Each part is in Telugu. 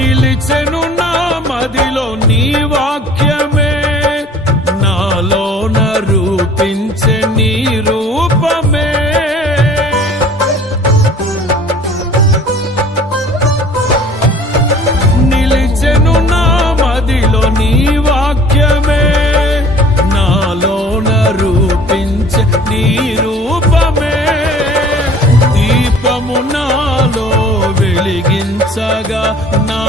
నిలిచెను నా మదిలో నీ వాక్యమే, నాలోన రూపించే నీ రూపమే. నిలిచెను నా మదిలో నీ వాక్యమే, నాలోన రూపించే నీ రూపమే. దీపము నాలో వెలిగించగా, నా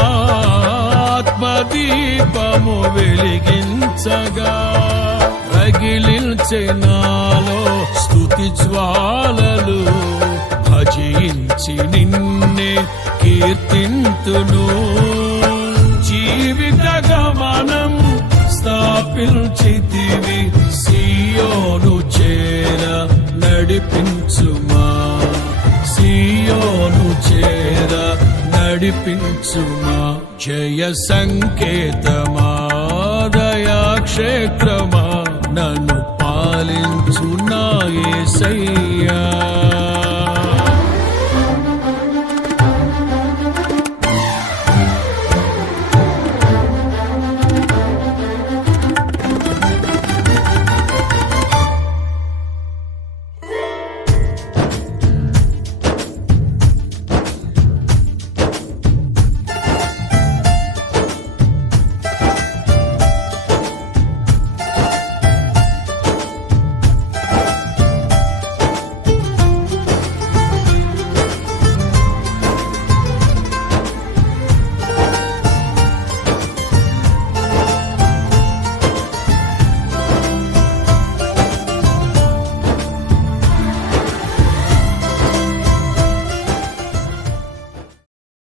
ఆత్మదీపము వెలిగించగా, రగిలించే నాలో స్తుతి జ్వాలలు. భజించి నిన్నే కీర్తింతును, జీవిత గమనం స్థాపించితివి. సియోను చేర నడిపించుమా, సియోను చేర నడిపించుమా. జయ సంకేతమా, దయాక్షేత్రమా, నన్ను పాలించు నా యేసయ్యా.